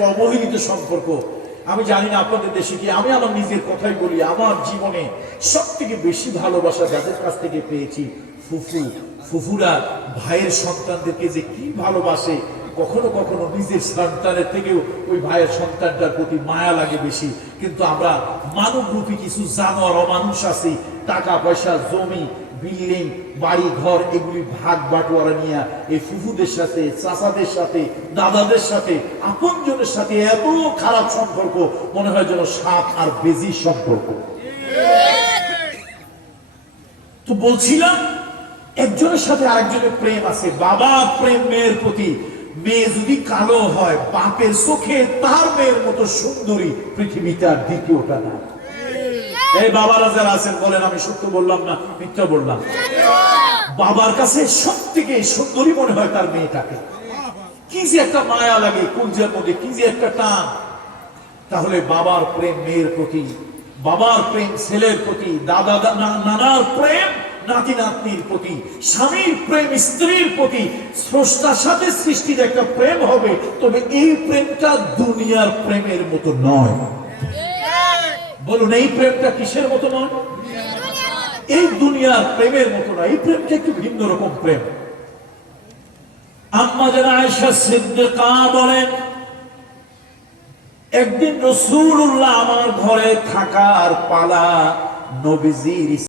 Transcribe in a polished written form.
একটা অবহেলিত সম্পর্ক। আমি জানি না আপনাদের দেশে কি, আমি আমার নিজের কথাই বলি, আমার জীবনে সব থেকে বেশি ভালোবাসা যাদের কাছ থেকে পেয়েছি ফুফু। ফুফুরা ভাইয়ের সন্তানদেরকে যে কি ভালোবাসে, কখনো কখনো নিজের সন্তানের থেকেও ওই ভাইয়ের সন্তানটার প্রতি মায়া লাগে বেশি। কিন্তু আমরা মানবরূপী কিছু জানোয়ার অমানুষ আছি, টাকা পয়সা, জমি, বিল্ডিং, বাড়ি ঘর এগুলি ভাগ বাটোয়ারা নিয়ে এই ফুফুদের সাথে, চাচাদের সাথে, দাদাদের সাথে, আপনজনের সাথে এত খারাপ সম্পর্ক, মনে হয় যেন সাপ আর বেজির সম্পর্ক। তো বলছিলাম একজনের সাথে আরেকজনের প্রেম আছে, বাবা প্রেম মেয়ের প্রতি। মেয়ে যদি কালো হয়, বাপের চোখে তার মেয়ের মতো সুন্দরী পৃথিবীতে আর দ্বিতীয়টা না। এই বাবারা যারা আছেন বলেন, আমি সত্য বললাম না মিথ্যা বললাম? বাবার কাছে সব থেকে সুন্দরী মনে হয় তার মেয়েটাকে। কি যে একটা মায়া লাগে কুঞ্জের মধ্যে, কি যে একটা টান। তাহলে বাবার প্রেম মেয়ের প্রতি, বাবার প্রেম ছেলের প্রতি, দাদা নানার প্রেম নাতি নাতনির প্রতি, স্বামীর প্রেম স্ত্রীর প্রতি, স্রষ্টার সাথে সৃষ্টির একটা প্রেম হবে। তবে এই প্রেমটা দুনিয়ার প্রেমের মতো নয়। বলুন, এই প্রেমটা কিসের মতো নয়? এই দুনিয়ার প্রেমের মতো নয়। এই প্রেমটা একটু ভিন্ন রকম প্রেম। আম্মা জানা আয়েশা সিদ্দিকা বলেন, একদিন রাসূলুল্লাহ আমার ঘরে থাকার পালা, নবীজির